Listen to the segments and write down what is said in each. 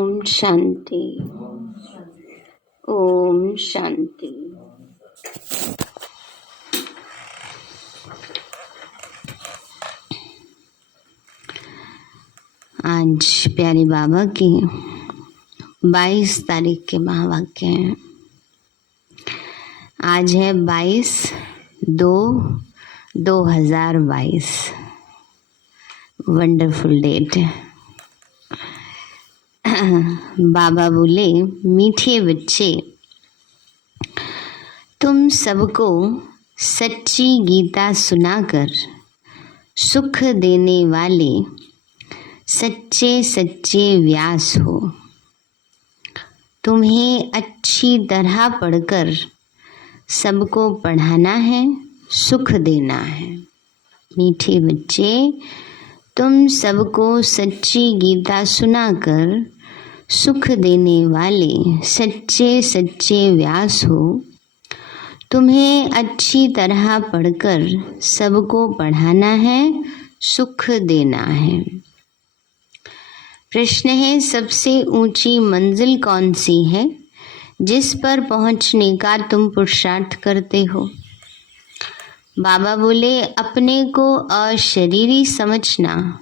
ओम शांति। ओम शांति। आज प्यारे बाबा की 22 तारीख के महावाक्य हैं। आज है 22/2/2022। वंडरफुल डेट है। बाबा बोले, मीठे बच्चे, तुम सबको सच्ची गीता सुनाकर सुख देने वाले सच्चे सच्चे व्यास हो। तुम्हें अच्छी तरह पढ़कर सबको पढ़ाना है, सुख देना है। मीठे बच्चे, तुम सबको सच्ची गीता सुनाकर सुख देने वाले सच्चे सच्चे व्यास हो। तुम्हें अच्छी तरह पढ़कर सबको पढ़ाना है, सुख देना है। प्रश्न है, सबसे ऊंची मंजिल कौन सी है जिस पर पहुंचने का तुम पुरुषार्थ करते हो? बाबा बोले, अपने को अशरीरी समझना,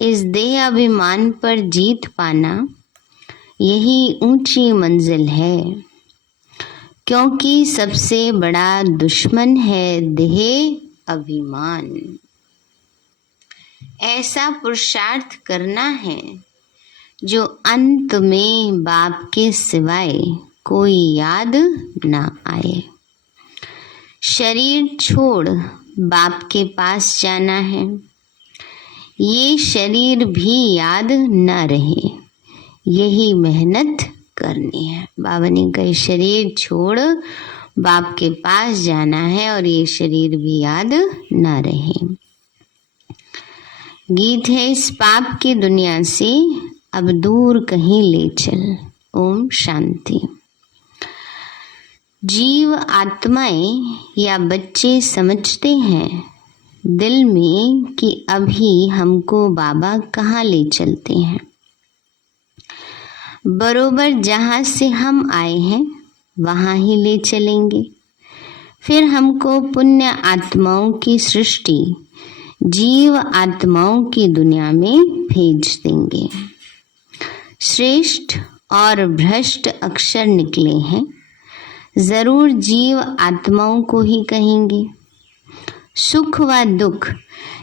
इस देह अभिमान पर जीत पाना, यही ऊंची मंजिल है। क्योंकि सबसे बड़ा दुश्मन है देह अभिमान। ऐसा पुरुषार्थ करना है जो अंत में बाप के सिवाय कोई याद ना आए। शरीर छोड़ बाप के पास जाना है। ये शरीर भी याद न रहे, यही मेहनत करनी है। बाबा ने कहा, शरीर छोड़ बाप के पास जाना है और ये शरीर भी याद न रहे। गीत है, इस पाप की दुनिया से अब दूर कहीं ले चल। ओम शांति। जीव आत्माएं या बच्चे समझते हैं दिल में कि अभी हमको बाबा कहाँ ले चलते हैं। बरोबर जहाँ से हम आए हैं वहाँ ही ले चलेंगे। फिर हमको पुण्य आत्माओं की सृष्टि जीव आत्माओं की दुनिया में भेज देंगे। श्रेष्ठ और भ्रष्ट अक्षर निकले हैं, जरूर जीव आत्माओं को ही कहेंगे। सुख व दुख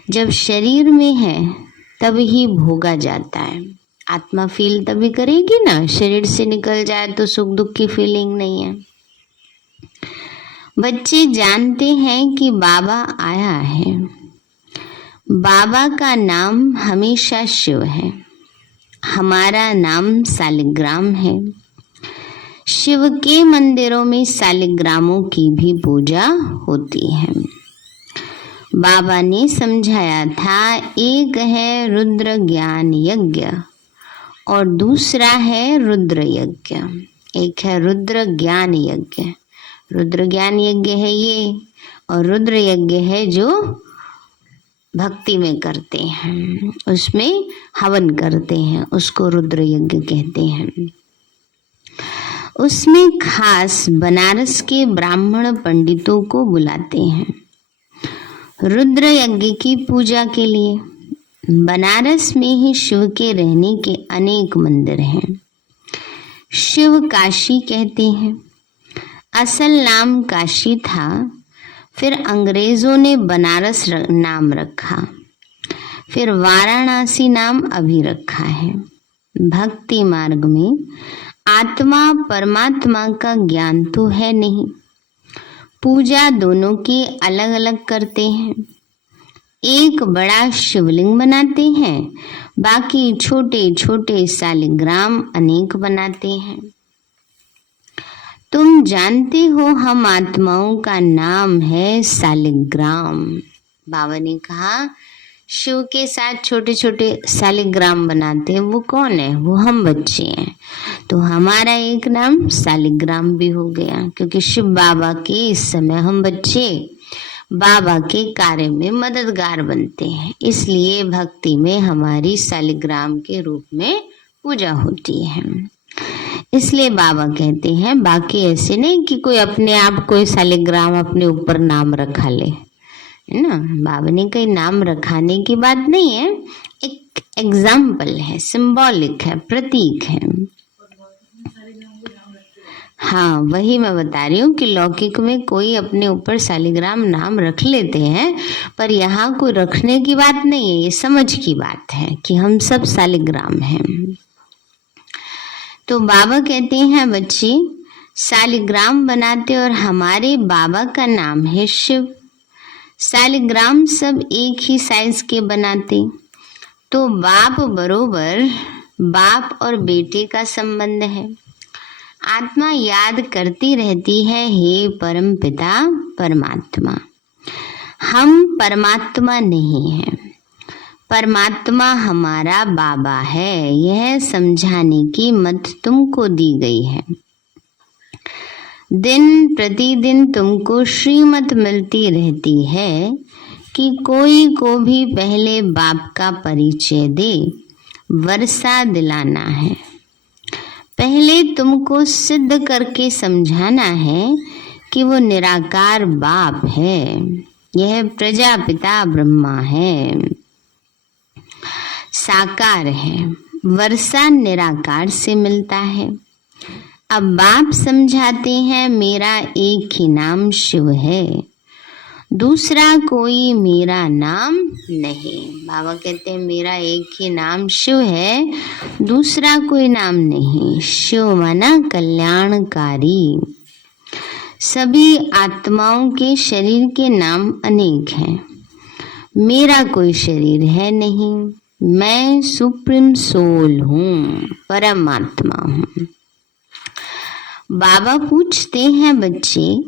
जब शरीर में है तब ही भोगा जाता है। आत्मा फील तभी करेगी ना, शरीर से निकल जाए तो सुख दुख की फीलिंग नहीं है। बच्चे जानते हैं कि बाबा आया है। बाबा का नाम हमेशा शिव है। हमारा नाम सालिग्राम है। शिव के मंदिरों में सालिग्रामों की भी पूजा होती है। बाबा ने समझाया था, एक है रुद्र ज्ञान यज्ञ और दूसरा है रुद्र यज्ञ। एक है रुद्र ज्ञान यज्ञ, रुद्र ज्ञान यज्ञ है ये, और रुद्र यज्ञ है जो भक्ति में करते हैं, उसमें हवन करते हैं, उसको रुद्र यज्ञ कहते हैं। उसमें खास बनारस के ब्राह्मण पंडितों को बुलाते हैं रुद्र यज्ञ की पूजा के लिए। बनारस में ही शिव के रहने के अनेक मंदिर हैं। शिव काशी कहते हैं। असल नाम काशी था, फिर अंग्रेजों ने बनारस नाम रखा, फिर वाराणसी नाम अभी रखा है। भक्ति मार्ग में आत्मा परमात्मा का ज्ञान तो है नहीं। पूजा दोनों की अलग अलग करते हैं। एक बड़ा शिवलिंग बनाते हैं, बाकी छोटे छोटे सालिग्राम अनेक बनाते हैं। तुम जानते हो हम आत्माओं का नाम है सालिग्राम। बाबा ने कहा, शिव के साथ छोटे छोटे सालिग्राम बनाते हैं, वो कौन है? वो हम बच्चे हैं। तो हमारा एक नाम सालिग्राम भी हो गया, क्योंकि शिव बाबा के इस समय हम बच्चे बाबा के कार्य में मददगार बनते हैं, इसलिए भक्ति में हमारी सालिग्राम के रूप में पूजा होती है। इसलिए बाबा कहते हैं, बाकी ऐसे नहीं कि कोई अपने आप कोई शालिग्राम अपने ऊपर नाम रखा ले, है ना। बाबा ने कहीं नाम रखाने की बात नहीं है, एक एग्जाम्पल है, सिंबॉलिक है, प्रतीक है। हाँ, वही मैं बता रही हूँ कि लौकिक में कोई अपने ऊपर शालिग्राम नाम रख लेते हैं, पर यहाँ कोई रखने की बात नहीं है, ये समझ की बात है कि हम सब शालिग्राम हैं। तो बाबा कहते हैं, बच्चे शालिग्राम बनाते और हमारे बाबा का नाम है शिव। शालिग्राम सब एक ही साइज के बनाते, तो बाप बरोबर बाप और बेटे का संबंध है। आत्मा याद करती रहती है, हे परम पिता परमात्मा। हम परमात्मा नहीं हैं, परमात्मा हमारा बाबा है। यह समझाने की मत तुमको दी गई है। दिन प्रतिदिन तुमको श्रीमत मिलती रहती है कि कोई को भी पहले बाप का परिचय दे, वर्षा दिलाना है। पहले तुमको सिद्ध करके समझाना है कि वो निराकार बाप है, यह प्रजापिता ब्रह्मा है, साकार है। वर्षा निराकार से मिलता है। अब बाप समझाते हैं, मेरा एक ही नाम शिव है, दूसरा कोई मेरा नाम नहीं। बाबा कहते हैं, मेरा एक ही नाम शिव है, दूसरा कोई नाम नहीं। शिव माना कल्याणकारी। सभी आत्माओं के शरीर के नाम अनेक हैं, मेरा कोई शरीर है नहीं। मैं सुप्रीम सोल हूँ, परमात्मा हूँ। बाबा पूछते हैं, बच्चे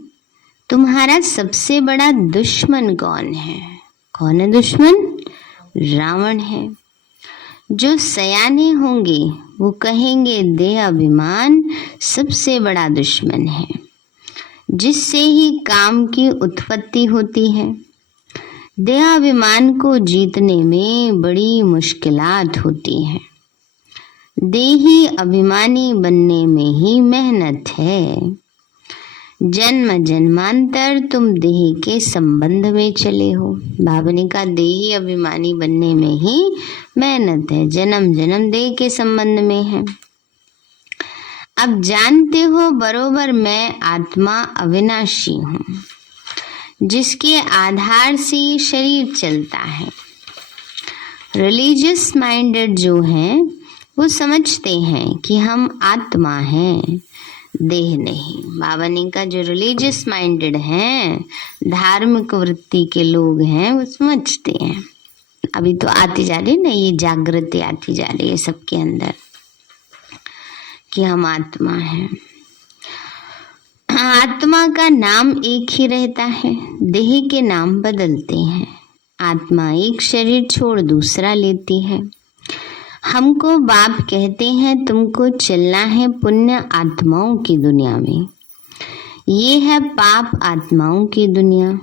तुम्हारा सबसे बड़ा दुश्मन कौन है? कौन है दुश्मन? रावण है। जो सयाने होंगे वो कहेंगे देह अभिमान सबसे बड़ा दुश्मन है, जिससे ही काम की उत्पत्ति होती है। देहाभिमान को जीतने में बड़ी मुश्किलात होती हैं। देही अभिमानी बनने में ही मेहनत है। जन्म जन्मांतर तुम देह के संबंध में चले हो। बाबा ने कहा, देही अभिमानी बनने में ही मेहनत है, जन्म जन्म देह के संबंध में है। अब जानते हो बरोबर मैं आत्मा अविनाशी हूँ, जिसके आधार से शरीर चलता है। रिलीजियस माइंडेड जो हैं वो समझते हैं कि हम आत्मा हैं, देह नहीं। बाबा ने कहा, जो रिलीजियस माइंडेड हैं, धार्मिक वृत्ति के लोग हैं, वो समझते हैं। अभी तो आती जा रही है ना, ये जागृति आती जा रही है सबके अंदर कि हम आत्मा हैं। आत्मा का नाम एक ही रहता है, देह के नाम बदलते हैं। आत्मा एक शरीर छोड़ दूसरा लेती है। हमको बाप कहते हैं, तुमको चलना है पुण्य आत्माओं की दुनिया में। ये है पाप आत्माओं की दुनिया।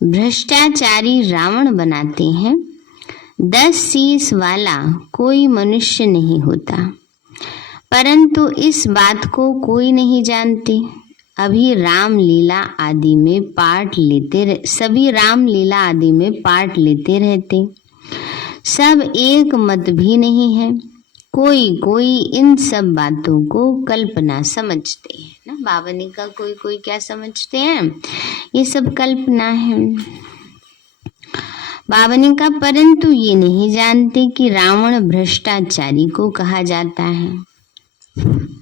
भ्रष्टाचारी रावण बनाते हैं। 10 शीश वाला कोई मनुष्य नहीं होता, परंतु इस बात को कोई नहीं जानते। सभी राम लीला आदि में पार्ट लेते रहते। सब एक मत भी नहीं है। कोई इन सब बातों को कल्पना समझते हैं ना। बाबा ने कहा, कोई क्या समझते हैं, ये सब कल्पना है। बाबा ने कहा, परंतु ये नहीं जानते कि रावण भ्रष्टाचारी को कहा जाता है।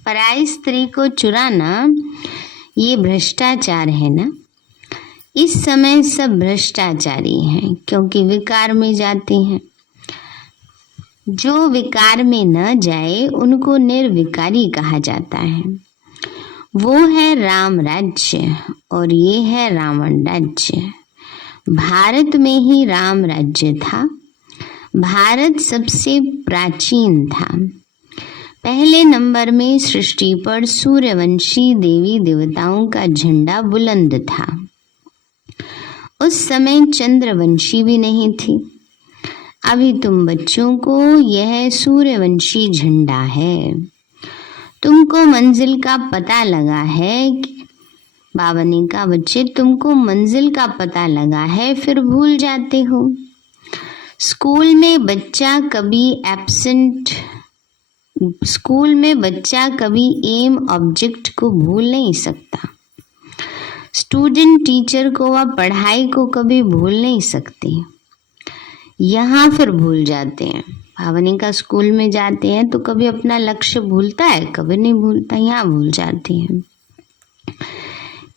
पराई स्त्री को चुराना ये भ्रष्टाचार है ना। इस समय सब भ्रष्टाचारी हैं, क्योंकि विकार में जाते हैं। जो विकार में न जाए उनको निर्विकारी कहा जाता है। वो है राम राज्य और ये है रावण राज्य। भारत में ही राम राज्य था। भारत सबसे प्राचीन था। पहले नंबर में सृष्टि पर सूर्यवंशी देवी देवताओं का झंडा बुलंद था। उस समय चंद्रवंशी भी नहीं थी। अभी तुम बच्चों को यह सूर्यवंशी झंडा है। तुमको मंजिल का पता लगा है बाबा ने कहा, बच्चे तुमको मंजिल का पता लगा है फिर भूल जाते हो। स्कूल में बच्चा कभी एम ऑब्जेक्ट को भूल नहीं सकता। स्टूडेंट टीचर को व पढ़ाई को कभी भूल नहीं सकते। यहाँ फिर भूल जाते हैं। भावनी का स्कूल में जाते हैं तो कभी अपना लक्ष्य भूलता है, कभी नहीं भूलता, यहाँ भूल जाते हैं।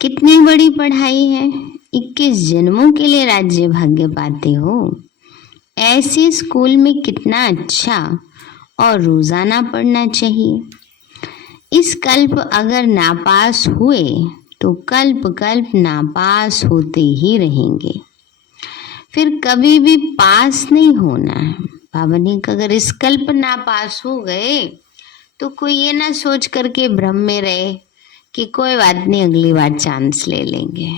कितनी बड़ी पढ़ाई है, 21 जन्मों के लिए राज्य भाग्य पाते हो। ऐसे स्कूल में कितना अच्छा और रोजाना पढ़ना चाहिए। इस कल्प अगर नापास हुए तो कल्प कल्प नापास होते ही रहेंगे, फिर कभी भी पास नहीं होना है। बाबा ने कहा, अगर इस कल्प नापास हो गए तो कोई ये ना सोच करके भ्रम में रहे कि कोई बात नहीं अगली बार चांस ले लेंगे।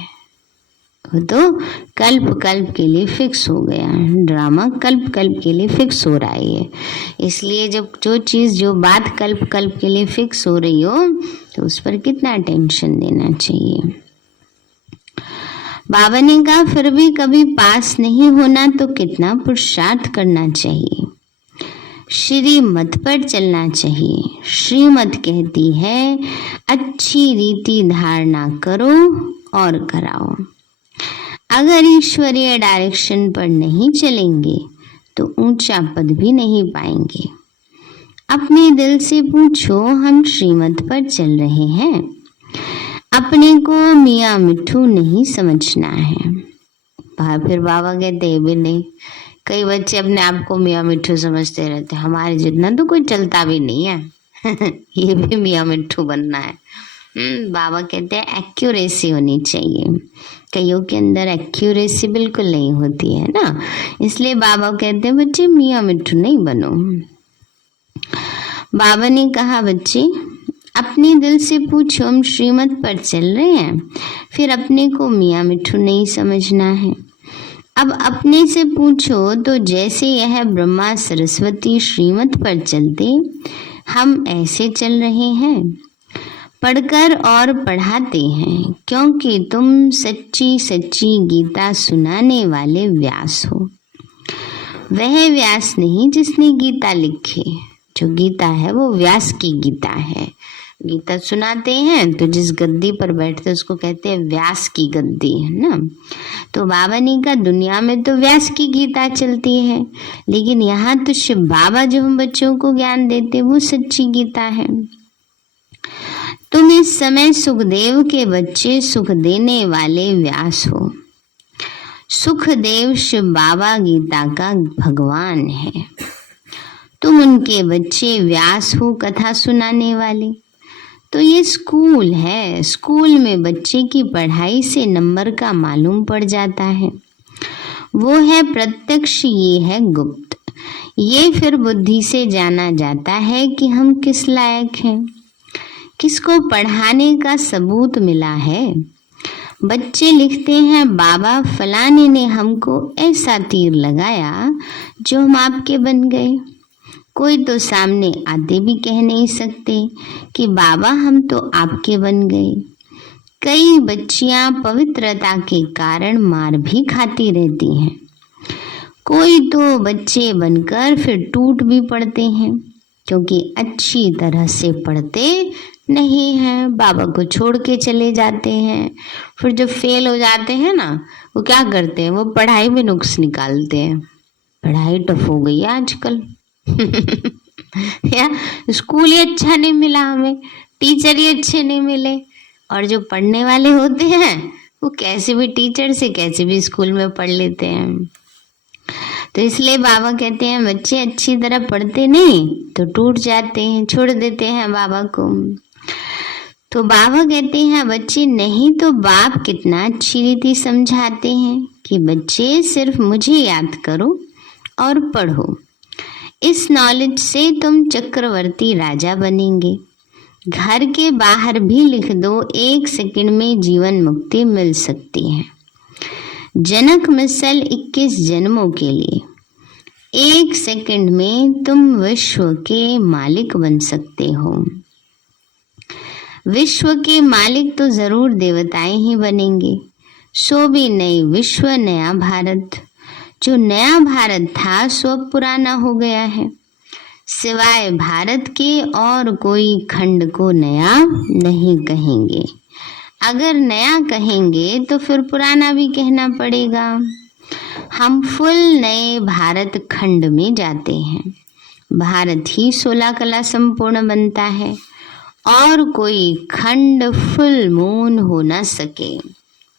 वो तो कल्प कल्प के लिए फिक्स हो गया, ड्रामा कल्प कल्प के लिए फिक्स हो रहा है। इसलिए जब जो बात कल्प कल्प के लिए फिक्स हो रही हो तो उस पर कितना टेंशन देना चाहिए। बाबा ने कहा, फिर भी कभी पास नहीं होना तो कितना पुरुषार्थ करना चाहिए। श्रीमत पर चलना चाहिए। श्रीमत कहती है अच्छी रीति धारणा करो और कराओ। अगर ईश्वरीय डायरेक्शन पर नहीं चलेंगे तो ऊंचा पद भी नहीं पाएंगे। अपने दिल से पूछो, हम श्रीमत पर चल रहे हैं। अपने को मियाँ मिट्ठू नहीं समझना है। फिर बाबा कहते हैं भी नहीं, कई बच्चे अपने आप को मियाँ मिट्ठू समझते रहते हैं, हमारे जितना तो कोई चलता भी नहीं है ये भी मियाँ मिट्ठू बनना है। बाबा कहते हैं एक्यूरेसी होनी चाहिए। कईयों के अंदर एक्यूरेसी बिल्कुल नहीं होती है ना, इसलिए बाबा कहते हैं बच्चे मियाँ मिट्ठू नहीं बनो। बाबा ने कहा, बच्चे अपने दिल से पूछो, हम श्रीमत पर चल रहे हैं, फिर अपने को मियाँ मिट्ठू नहीं समझना है। अब अपने से पूछो तो जैसे यह ब्रह्मा सरस्वती श्रीमत पर चलते, हम ऐसे चल रहे हैं। पढ़कर और पढ़ाते हैं, क्योंकि तुम सच्ची सच्ची गीता सुनाने वाले व्यास हो। वह व्यास नहीं जिसने गीता लिखी, जो गीता है वो व्यास की गीता है। गीता सुनाते हैं तो जिस गद्दी पर बैठते उसको कहते हैं व्यास की गद्दी, है ना। तो बाबा ने कहा, दुनिया में तो व्यास की गीता चलती है, लेकिन यहाँ तो शिव बाबा जो हम बच्चों को ज्ञान देते वो सच्ची गीता है। तुम इस समय सुखदेव के बच्चे, सुख देने वाले व्यास हो। सुखदेव शिव बाबा गीता का भगवान है, तुम उनके बच्चे व्यास हो, कथा सुनाने वाले। तो ये स्कूल है, स्कूल में बच्चे की पढ़ाई से नंबर का मालूम पड़ जाता है। वो है प्रत्यक्ष, ये है गुप्त। ये फिर बुद्धि से जाना जाता है कि हम किस लायक हैं, किसको पढ़ाने का सबूत मिला है। बच्चे लिखते हैं, बाबा फलाने ने हमको ऐसा तीर लगाया जो हम आपके बन गए। कोई तो सामने आते भी कह नहीं सकते कि बाबा हम तो आपके बन गए। कई बच्चियां पवित्रता के कारण मार भी खाती रहती हैं। कोई तो बच्चे बनकर फिर टूट भी पड़ते हैं, क्योंकि अच्छी तरह से पढ़ते नहीं हैं, बाबा को छोड़ के चले जाते हैं। फिर जो फेल हो जाते हैं ना, वो क्या करते हैं, वो पढ़ाई में नुक्स निकालते हैं। पढ़ाई टफ हो गई है आजकल या स्कूल ही अच्छा नहीं मिला, हमें टीचर ही अच्छे नहीं मिले, और जो पढ़ने वाले होते हैं वो कैसे भी टीचर से कैसे भी स्कूल में पढ़ लेते हैं। तो इसलिए बाबा कहते हैं बच्चे अच्छी तरह पढ़ते नहीं तो टूट जाते हैं, छोड़ देते हैं बाबा को। तो बाबा कहते हैं बच्चे नहीं तो बाप कितना अच्छी रीति समझाते हैं कि बच्चे सिर्फ मुझे याद करो और पढ़ो। इस नॉलेज से तुम चक्रवर्ती राजा बनेंगे। घर के बाहर भी लिख दो, 1 सेकंड में जीवन मुक्ति मिल सकती है। जनक मिसल 21 जन्मों के लिए 1 सेकंड में तुम विश्व के मालिक बन सकते हो। विश्व के मालिक तो जरूर देवताएं ही बनेंगे, सो भी नई विश्व, नया भारत। जो नया भारत था सो अब पुराना हो गया है। सिवाय भारत के और कोई खंड को नया नहीं कहेंगे। अगर नया कहेंगे तो फिर पुराना भी कहना पड़ेगा। हम फुल नए भारत खंड में जाते हैं। भारत ही 16 कला संपूर्ण बनता है और कोई खंड फुल मून हो न सके।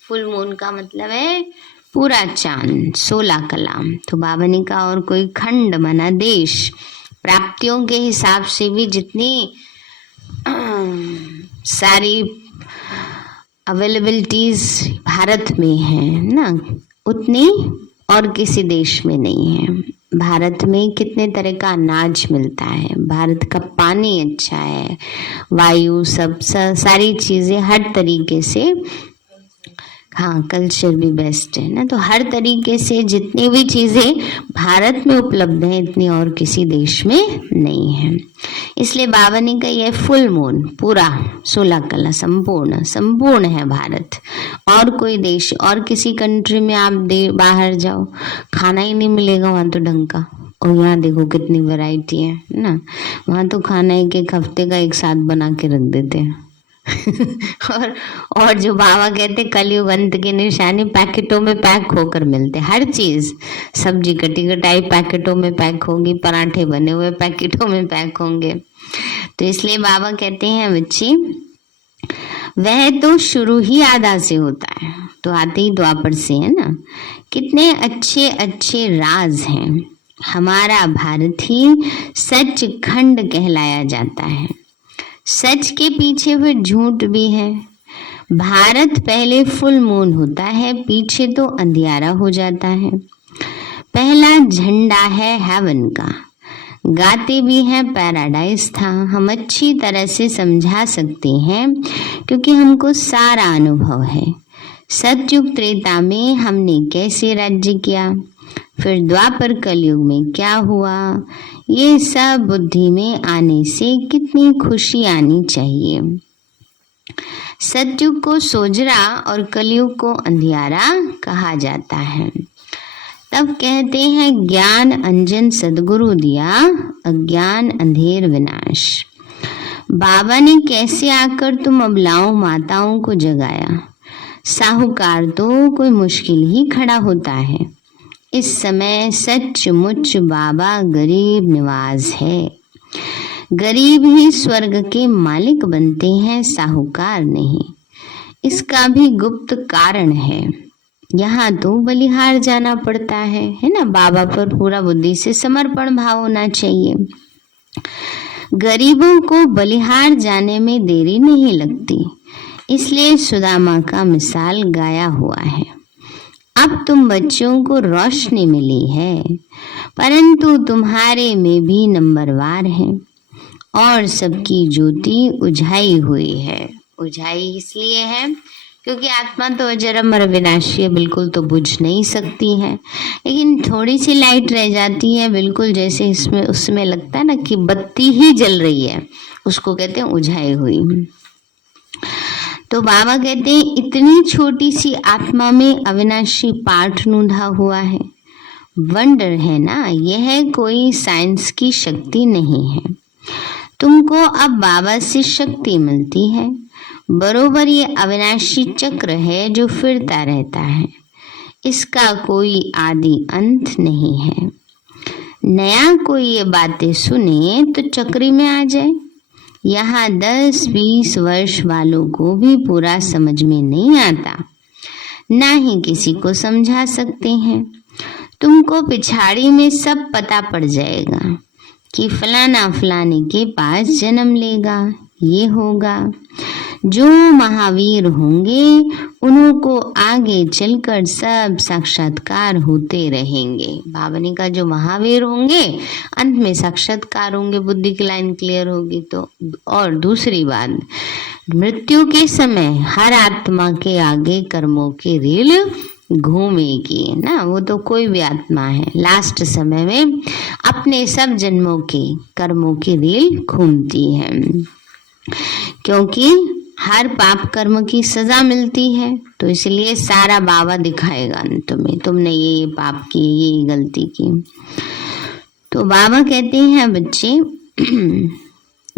फुल मून का मतलब है पूरा चांद, 16 कला। तो बाबा ने कहा और कोई खंड माना देश, प्राप्तियों के हिसाब से भी जितनी सारी अवेलेबिलिटीज भारत में है ना, उतनी और किसी देश में नहीं है। भारत में कितने तरह का अनाज मिलता है, भारत का पानी अच्छा है, वायु सब सारी चीजें हर तरीके से, हाँ कल्चर भी बेस्ट है ना। तो हर तरीके से जितनी भी चीजें भारत में उपलब्ध हैं इतनी और किसी देश में नहीं है। इसलिए बाबा ने कहा यह फुल मून, पूरा 16 कला संपूर्ण है भारत। और कोई देश और किसी कंट्री में आप बाहर जाओ, खाना ही नहीं मिलेगा वहां तो ढंग का। और यहाँ देखो कितनी वैरायटी है ना, वहां तो खाना एक हफ्ते का एक साथ बना के रख देते हैं। और जो बाबा कहते कलयुग अंत की निशानी, पैकेटों में पैक होकर मिलते। हर चीज, सब्जी कटी कटाई पैकेटों में पैक होगी, पराठे बने हुए पैकेटों में पैक होंगे। तो इसलिए बाबा कहते हैं बच्चे, वह तो शुरू ही आधा से होता है, तो आते ही द्वापर से है ना। कितने अच्छे अच्छे राज हैं। हमारा भारत ही सच खंड कहलाया जाता है। सच के पीछे फिर झूठ भी है। भारत पहले फुल मून होता है, पीछे तो अंधियारा हो जाता है। पहला झंडा है हेवन का, गाते भी हैं पैराडाइज था। हम अच्छी तरह से समझा सकते हैं क्योंकि हमको सारा अनुभव है। सतयुग त्रेता में हमने कैसे राज्य किया, फिर द्वापर कलयुग में क्या हुआ, ये सब बुद्धि में आने से कितनी खुशी आनी चाहिए। सतयुग को सोजरा और कलयुग को अंधियारा कहा जाता है। तब कहते हैं ज्ञान अंजन सदगुरु दिया, अज्ञान अंधेर विनाश। बाबा ने कैसे आकर तुम अबलाओं माताओं को जगाया। साहूकार तो कोई मुश्किल ही खड़ा होता है। इस समय सचमुच बाबा गरीब निवाज है। गरीब ही स्वर्ग के मालिक बनते हैं, साहूकार नहीं। इसका भी गुप्त कारण है। यहाँ तो बलिहार जाना पड़ता है ना। बाबा पर पूरा बुद्धि से समर्पण भाव होना चाहिए। गरीबों को बलिहार जाने में देरी नहीं लगती, इसलिए सुदामा का मिसाल गाया हुआ है। अब तुम बच्चों को रोशनी मिली है, परंतु तुम्हारे में भी नंबरवार है और सबकी ज्योति उझाई हुई है। उझाई इसलिए है क्योंकि आत्मा तो अजर अमर विनाशी है, बिल्कुल तो बुझ नहीं सकती है, लेकिन थोड़ी सी लाइट रह जाती है, बिल्कुल जैसे इसमें उसमें लगता है ना कि बत्ती ही जल रही है, उसको कहते हैं उझाई हुई। तो बाबा कहते हैं इतनी छोटी सी आत्मा में अविनाशी पाठ नूंधा हुआ है। वंडर है ना, यह कोई साइंस की शक्ति नहीं है। तुमको अब बाबा से शक्ति मिलती है। बरोबर ये अविनाशी चक्र है जो फिरता रहता है, इसका कोई आदि अंत नहीं है। नया कोई ये बातें सुने तो चक्री में आ जाए। यहाँ 10-20 वर्ष वालों को भी पूरा समझ में नहीं आता, ना ही किसी को समझा सकते हैं। तुमको पिछाड़ी में सब पता पड़ जाएगा कि फलाना फलाने के पास जन्म लेगा, ये होगा। जो महावीर होंगे उन्हों को आगे चलकर सब साक्षात्कार होते रहेंगे। बाबा ने कहा जो महावीर होंगे अंत में साक्षात्कार होंगे, बुद्धि की लाइन क्लियर होगी। तो और दूसरी बात, मृत्यु के समय हर आत्मा के आगे कर्मों की रील घूमेगी ना, वो तो कोई भी आत्मा है, लास्ट समय में अपने सब जन्मों के कर्मों की रील घूमती है, क्योंकि हर पाप कर्म की सजा मिलती है, तो इसलिए सारा बाबा दिखाएगा तुम्हें, तुमने ये पाप की, ये गलती की। तो बाबा कहते हैं बच्चे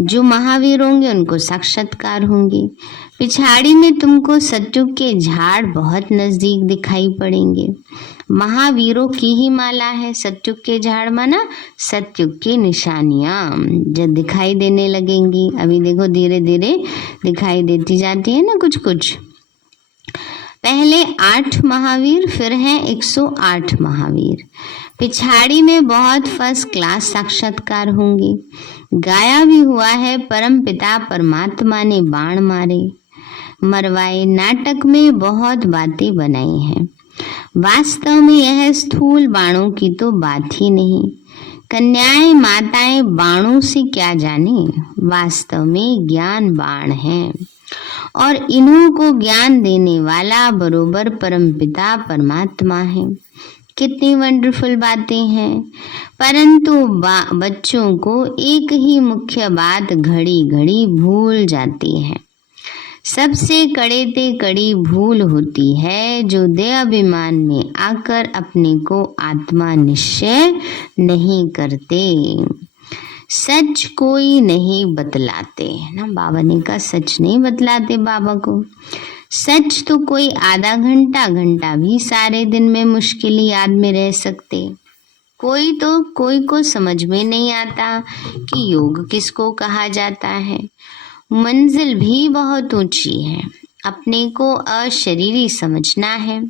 जो महावीर होंगे उनको साक्षात्कार होंगे। पिछाड़ी में तुमको सत्युग के झाड़ बहुत नजदीक दिखाई पड़ेंगे। महावीरों की ही माला है सत्युग के झाड़, माना सत्युग की निशानियां जब दिखाई देने लगेंगी। अभी देखो धीरे धीरे दिखाई देती जाती है ना कुछ कुछ। पहले 8 महावीर, फिर हैं 108 महावीर। पिछाड़ी में बहुत फर्स्ट क्लास साक्षात्कार होंगे। गाया भी हुआ है, परम पिता परमात्मा ने बाण मारे मरवाए, नाटक में बहुत बातें बनाई हैं। वास्तव में यह स्थूल बाणों की तो बात ही नहीं। कन्याएं माताएं बाणों से क्या जाने, वास्तव में ज्ञान बाण है, और इन्हों को ज्ञान देने वाला बरोबर परमपिता परमात्मा है। कितनी वंडरफुल बातें हैं। परंतु बच्चों को एक ही मुख्य बात घड़ी घड़ी भूल जाती है। सबसे कड़े ते कड़ी भूल होती है जो देह अभिमान में आकर अपने को आत्मा निश्चय नहीं करते, सच कोई नहीं बतलाते ना। बाबा ने कहा सच नहीं बतलाते बाबा को। सच तो कोई आधा घंटा भी सारे दिन में मुश्किल ही याद में रह सकते। कोई को समझ में नहीं आता कि योग किसको कहा जाता है। मंजिल भी बहुत ऊंची है, अपने को अशरीरी समझना है।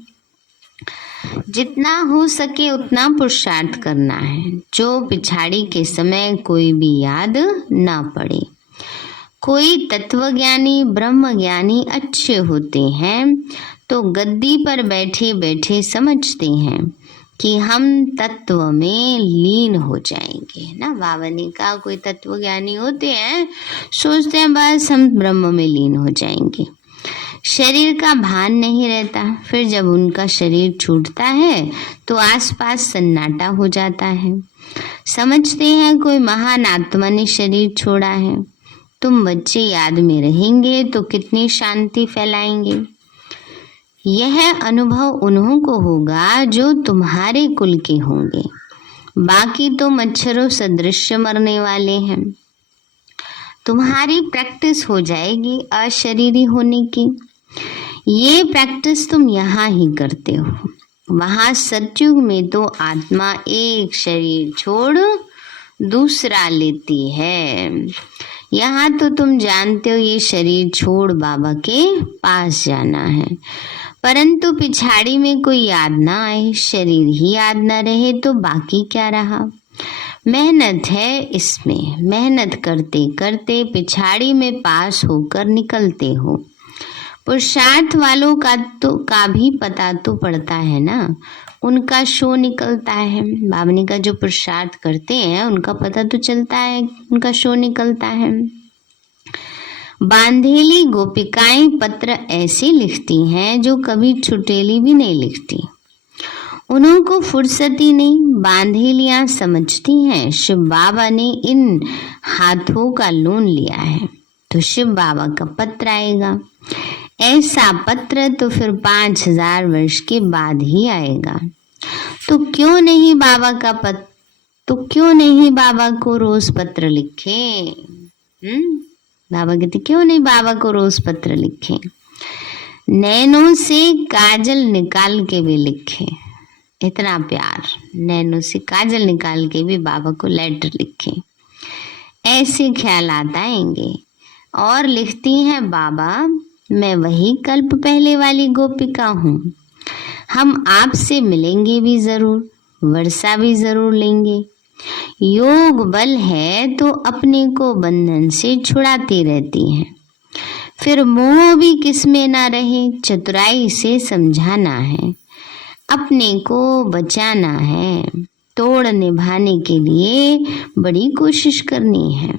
जितना हो सके उतना पुरुषार्थ करना है, जो पिछाड़ी के समय कोई भी याद ना पड़े। कोई तत्वज्ञानी ब्रह्मज्ञानी अच्छे होते हैं तो गद्दी पर बैठे बैठे समझते हैं कि हम तत्व में लीन हो जाएंगे ना। बाबा ने कहा कोई तत्वज्ञानी होते हैं सोचते हैं बस हम ब्रह्म में लीन हो जाएंगे, शरीर का भान नहीं रहता। फिर जब उनका शरीर छूटता है तो आसपास सन्नाटा हो जाता है। समझते हैं कोई महान आत्मा ने शरीर छोड़ा है। तुम बच्चे याद में रहेंगे तो कितनी शांति फैलाएंगे। यह अनुभव उन्हों को होगा जो तुम्हारे कुल के होंगे, बाकी तो मच्छरों सदृश मरने वाले हैं। तुम्हारी प्रैक्टिस हो जाएगी अशरीरी होने की। ये प्रैक्टिस तुम यहाँ ही करते हो। वहां सतयुग में तो आत्मा एक शरीर छोड़ दूसरा लेती है। यहाँ तो तुम जानते हो ये शरीर छोड़ बाबा के पास जाना है, परंतु पिछाड़ी में कोई याद ना आए, शरीर ही याद ना रहे तो बाकी क्या रहा। मेहनत है इसमें, मेहनत करते करते पिछाड़ी में पास होकर निकलते हो। पुरुषार्थ वालों का भी पता तो पड़ता है ना, उनका शो निकलता है। बाबा ने कहा जो पुरुषार्थ करते हैं उनका पता तो चलता है, उनका शो निकलता है। बांधेली गोपिकाएं पत्र ऐसे लिखती हैं जो कभी छुटेली भी नहीं लिखती। उन्हों को फुर्सत ही नहीं। बांधेलियां समझती हैं शिव बाबा ने इन हाथों का लोन लिया है तो शिव बाबा का पत्र आएगा। ऐसा पत्र तो फिर 5000 वर्ष के बाद ही आएगा। तो क्यों नहीं बाबा को रोज पत्र लिखे। बाबा कहते क्यों नहीं बाबा को रोज पत्र लिखे। नैनों से काजल निकाल के भी लिखे, इतना प्यार। नैनों से काजल निकाल के भी बाबा को लेटर लिखे, ऐसे ख्यालात आएंगे। और लिखती हैं बाबा मैं वही कल्प पहले वाली गोपिका हूँ। हम आपसे मिलेंगे भी जरूर, वर्षा भी जरूर लेंगे। योग बल है तो अपने को बंधन से छुड़ाती रहती हैं। फिर मोह भी किसमें ना रहे, चतुराई से समझाना है, अपने को बचाना है। तोड़ निभाने के लिए बड़ी कोशिश करनी है।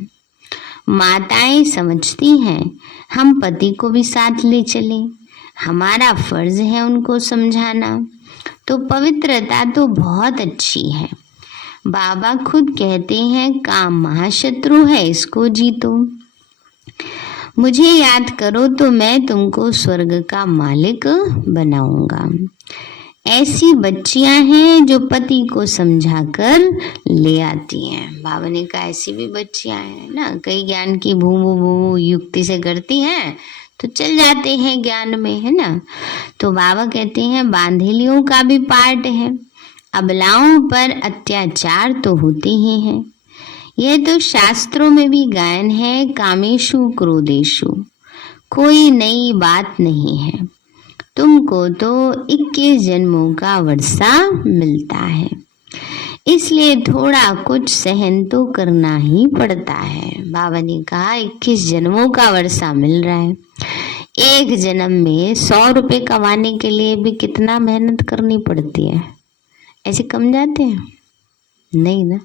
माताएं समझती हैं हम पति को भी साथ ले चलें, हमारा फर्ज है उनको समझाना। तो पवित्रता तो बहुत अच्छी है। बाबा खुद कहते हैं काम महाशत्रु है, इसको जीतो। मुझे याद करो तो मैं तुमको स्वर्ग का मालिक बनाऊंगा। ऐसी बच्चियां हैं जो पति को समझाकर ले आती हैं। बाबा ने कहा ऐसी भी बच्चियां हैं ना, कई ज्ञान की भू भू भू युक्ति से करती हैं तो चल जाते हैं ज्ञान में, है ना। तो बाबा कहते हैं बांधेलियों का भी पार्ट है। अबलाओं पर अत्याचार तो होते ही हैं। यह तो शास्त्रों में भी गायन है, कामेशु क्रोधेशु कोई नई बात नहीं है। तुमको तो 21 जन्मों का वर्षा मिलता है, इसलिए थोड़ा कुछ सहन तो करना ही पड़ता है। बाबा ने कहा 21 जन्मों का वर्षा मिल रहा है। एक जन्म में 100 रुपए कमाने के लिए भी कितना मेहनत करनी पड़ती है। ऐसे कम जाते हैं? नहीं ना,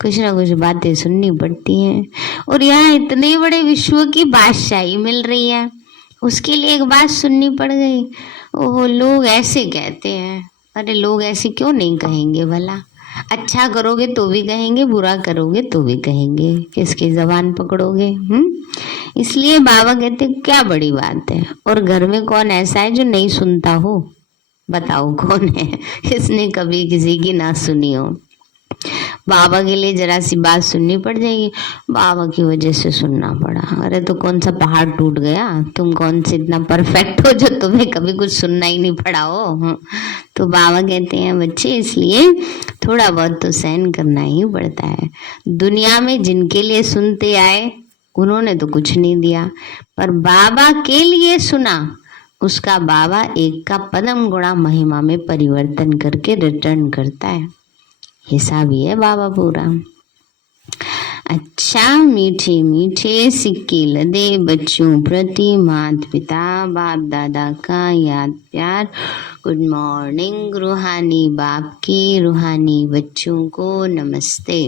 कुछ ना कुछ बातें सुननी पड़ती हैं। और यहाँ इतने बड़े विश्व की बादशाही मिल रही है, उसके लिए एक बात सुननी पड़ गई। ओह, लोग ऐसे कहते हैं। अरे लोग ऐसे क्यों नहीं कहेंगे भला? अच्छा करोगे तो भी कहेंगे, बुरा करोगे तो भी कहेंगे। किसकी जबान पकड़ोगे? इसलिए बाबा कहते क्या बड़ी बात है। और घर में कौन ऐसा है जो नहीं सुनता हो? बताओ कौन है किसने कभी किसी की ना सुनी हो? बाबा के लिए जरा सी बात सुननी पड़ जाएगी, बाबा की वजह से सुनना पड़ा। अरे तो कौन सा पहाड़ टूट गया? तुम कौन से इतना परफेक्ट हो जो तुम्हें कभी कुछ सुनना ही नहीं पड़ा हो? तो बाबा कहते हैं बच्चे इसलिए थोड़ा बहुत तो सहन करना ही पड़ता है। दुनिया में जिनके लिए सुनते आए उन्होंने तो कुछ नहीं दिया, पर बाबा के लिए सुना, उसका बाबा एक का पदम गुणा महिमा में परिवर्तन करके रिटर्न करता है। हिसाब ही है बाबा पूरा। अच्छा मीठे मीठे सिक्के लदे बच्चों प्रति माता पिता बाप दादा का याद प्यार। गुड मॉर्निंग रूहानी बाप के रूहानी बच्चों को नमस्ते।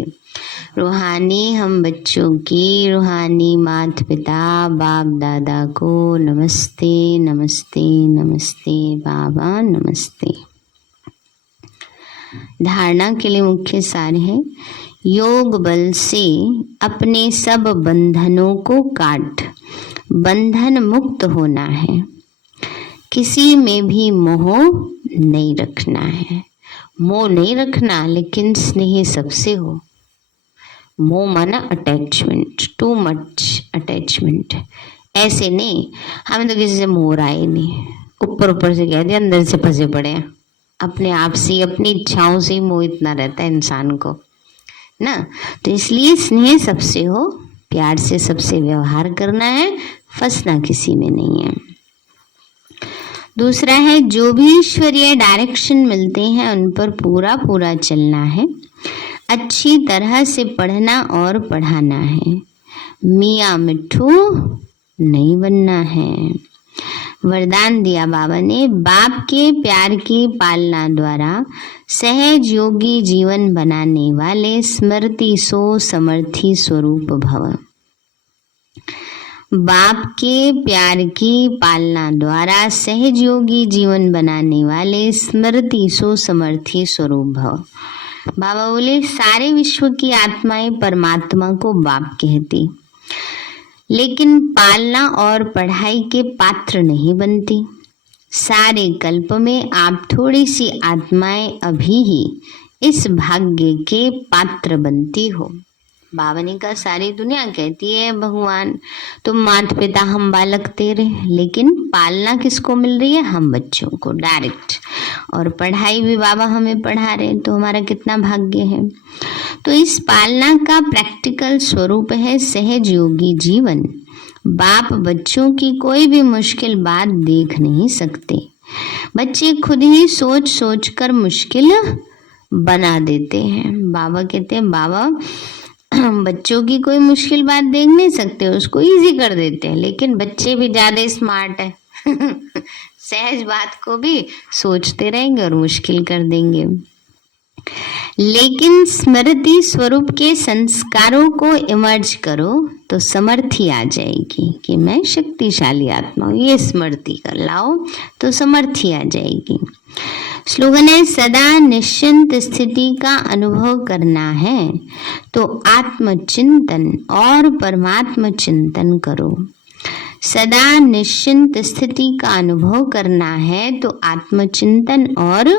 रूहानी हम बच्चों की रूहानी माता पिता बाप दादा को नमस्ते नमस्ते नमस्ते बाबा नमस्ते। धारणा के लिए मुख्य सार है योग बल से अपने सब बंधनों को काट बंधन मुक्त होना है। किसी में भी मोह नहीं रखना है। मोह नहीं रखना, लेकिन स्नेह सबसे हो। मोह माना अटैचमेंट, टू मच अटैचमेंट। ऐसे नहीं हमें तो किसी से मोह रहा ही नहीं, ऊपर ऊपर से कह दिया, अंदर से फंसे पड़े हैं। अपने आप से अपनी इच्छाओं से मोह इतना रहता है इंसान को ना। तो इसलिए स्नेह सबसे हो, प्यार से सबसे व्यवहार करना है, फंसना किसी में नहीं है। दूसरा है जो भी ईश्वरीय डायरेक्शन मिलते हैं उन पर पूरा पूरा चलना है। अच्छी तरह से पढ़ना और पढ़ाना है। मियाँ मिट्ठू नहीं बनना है। वरदान दिया बाबा ने, बाप के प्यार की पालना द्वारा सहज योगी जीवन बनाने वाले स्मृति सो समर्थी स्वरूप भव। बाप के प्यार की पालना द्वारा सहज योगी जीवन बनाने वाले स्मृति सो समर्थी स्वरूप भव। बाबा बोले सारे विश्व की आत्माएं परमात्मा को बाप कहती, लेकिन पालना और पढ़ाई के पात्र नहीं बनती। सारे कल्प में आप थोड़ी सी आत्माएं अभी ही इस भाग्य के पात्र बनती हो। बाबा ने कहा सारी दुनिया कहती है भगवान तुम माता पिता हम बालक तेरे, लेकिन पालना किसको मिल रही है? हम बच्चों को डायरेक्ट। और पढ़ाई भी बाबा हमें पढ़ा रहे हैं, तो हमारा कितना भाग्य है। तो इस पालना का प्रैक्टिकल स्वरूप है सहज योगी जीवन। बाप बच्चों की कोई भी मुश्किल बात देख नहीं सकते। बच्चे खुद ही सोच सोच कर मुश्किल बना देते हैं। बाबा कहते हैं बाबा बच्चों की कोई मुश्किल बात देख नहीं सकते, उसको इजी कर देते हैं, लेकिन बच्चे भी ज्यादा स्मार्ट है सहज बात को भी सोचते रहेंगे और मुश्किल कर देंगे। लेकिन स्मृति स्वरूप के संस्कारों को इमर्ज करो तो समर्थी आ जाएगी कि मैं शक्तिशाली आत्मा हूँ। ये स्मृति कर लाओ तो समर्थी आ जाएगी। स्लोगन है, सदा निश्चिंत स्थिति का अनुभव करना है तो आत्मचिंतन और परमात्म चिंतन करो। सदा निश्चिंत स्थिति का अनुभव करना है तो आत्मचिंतन और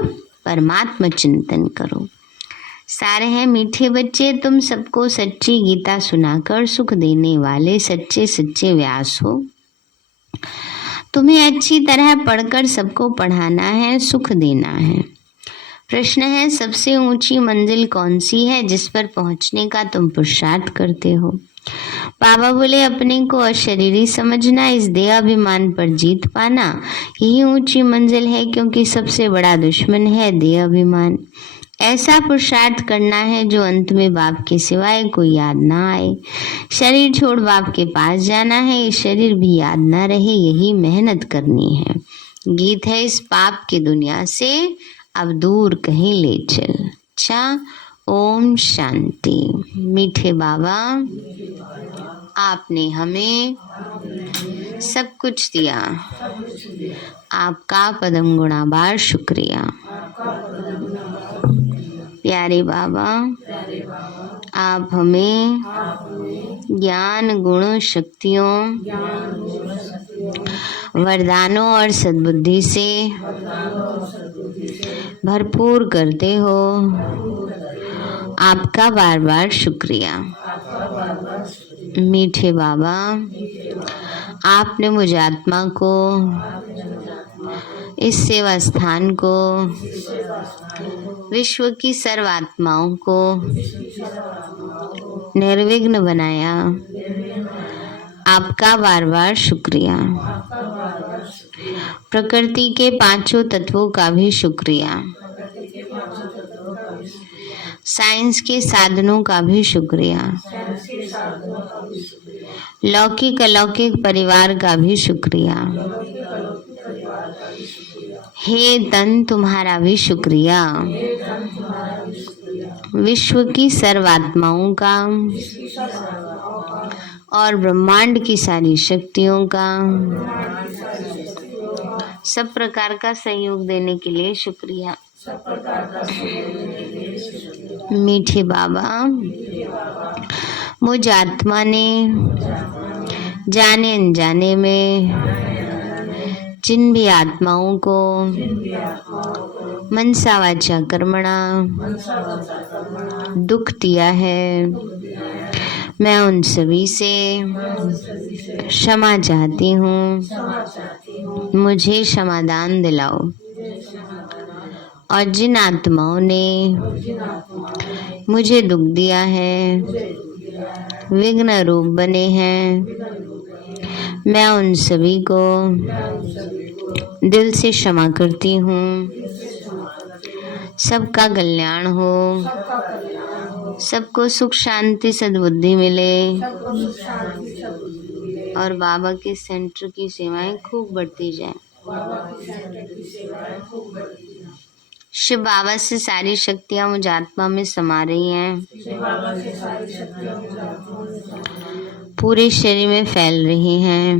परमात्म चिंतन करो। सारे हैं, मीठे बच्चे तुम सबको सच्ची गीता सुनाकर सुख देने वाले सच्चे सच्चे व्यास हो। तुम्हें अच्छी तरह पढ़कर सबको पढ़ाना है, सुख देना है। प्रश्न है, सबसे ऊंची मंजिल कौन सी है जिस पर पहुंचने का तुम पुरुषार्थ करते हो? बाबा बोले, अपने को अशरीरी समझना, इस देहाभिमान पर जीत पाना, यही ऊंची मंजिल है, क्योंकि सबसे बड़ा दुश्मन है देहाभिमान। ऐसा पुरुषार्थ करना है जो अंत में बाप के सिवाय कोई याद ना आए। शरीर छोड़ बाप के पास जाना है, ये शरीर भी याद ना रहे, यही मेहनत करनी है। गीत है, इस पाप की दुनिया से अब दूर कहीं ले चल। अच्छा, ओम शांति। मीठे बाबा, आपने हमें सब कुछ दिया, आपका पदम गुणाबार शुक्रिया। प्यारे बाबा, आप हमें ज्ञान गुण शक्तियों वरदानों और सद्बुद्धि से भरपूर करते हो, आपका बार बार शुक्रिया। मीठे बाबा, आपने मुझ आत्मा को, इस सेवा स्थान को, विश्व की सर्व आत्माओं को निर्विघ्न बनाया, आपका बार बार शुक्रिया। प्रकृति के पांचों तत्वों का भी शुक्रिया, साइंस के साधनों का भी शुक्रिया, लौकिक अलौकिक परिवार का भी शुक्रिया। हे तन, तुम्हारा भी शुक्रिया। विश्व की सर्वात्माओं का और ब्रह्मांड की सारी शक्तियों का, सब प्रकार का सहयोग देने के लिए शुक्रिया। मीठे बाबा, मुझ आत्मा ने जाने अनजाने में जिन भी आत्माओं को मनसा वाचा कर्मणा दुख दिया है, मैं उन सभी से क्षमा चाहती हूँ। मुझे क्षमादान दिलाओ। और जिन आत्माओं ने मुझे दुख दिया है, विघ्न रूप बने हैं, मैं उन सभी को दिल से क्षमा करती हूँ। सबका कल्याण हो, सबको सुख शांति सद्बुद्धि मिले और बाबा के सेंटर की सेवाएं खूब बढ़ती जाए। शिव बाबा से सारी शक्तियाँ मुझ आत्मा में समा रही हैं, पूरे शरीर में फैल रही हैं,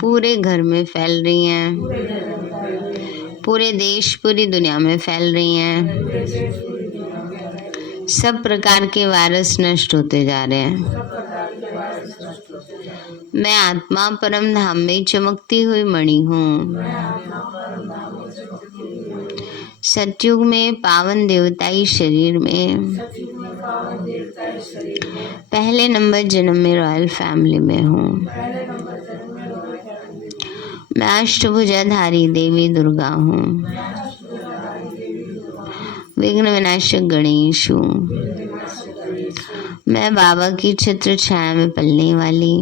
पूरे घर में फैल रही हैं, पूरे देश पूरी दुनिया में फैल रही हैं। सब प्रकार के वायरस नष्ट होते जा रहे हैं। मैं आत्मा परम धाम में चमकती हुई मणि हूँ। सतयुग में पावन देवताई शरीर में पहले नंबर जन्म में रॉयल फैमिली में हूँ। मैं अष्टभुजाधारी देवी दुर्गा हूँ। विघ्न विनाशक गणेश हूँ। मैं बाबा की छत्र छाया में पलने वाली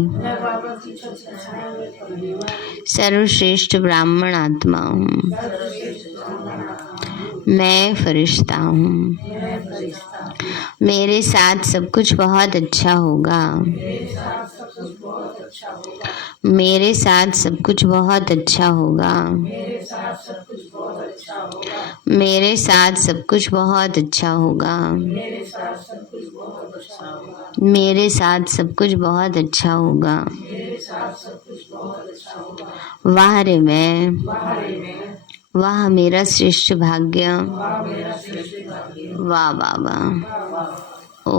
सर्वश्रेष्ठ ब्राह्मण आत्मा हूँ। मैं फरिश्ता हूँ। मेरे साथ सब कुछ बहुत अच्छा होगा। मेरे साथ सब कुछ बहुत अच्छा होगा। मेरे साथ सब कुछ बहुत अच्छा होगा। मेरे साथ सब कुछ बहुत अच्छा होगा। वाह रे मैं, वाह मेरा श्रेष्ठ भाग्य। वाह वाह वाह। ओ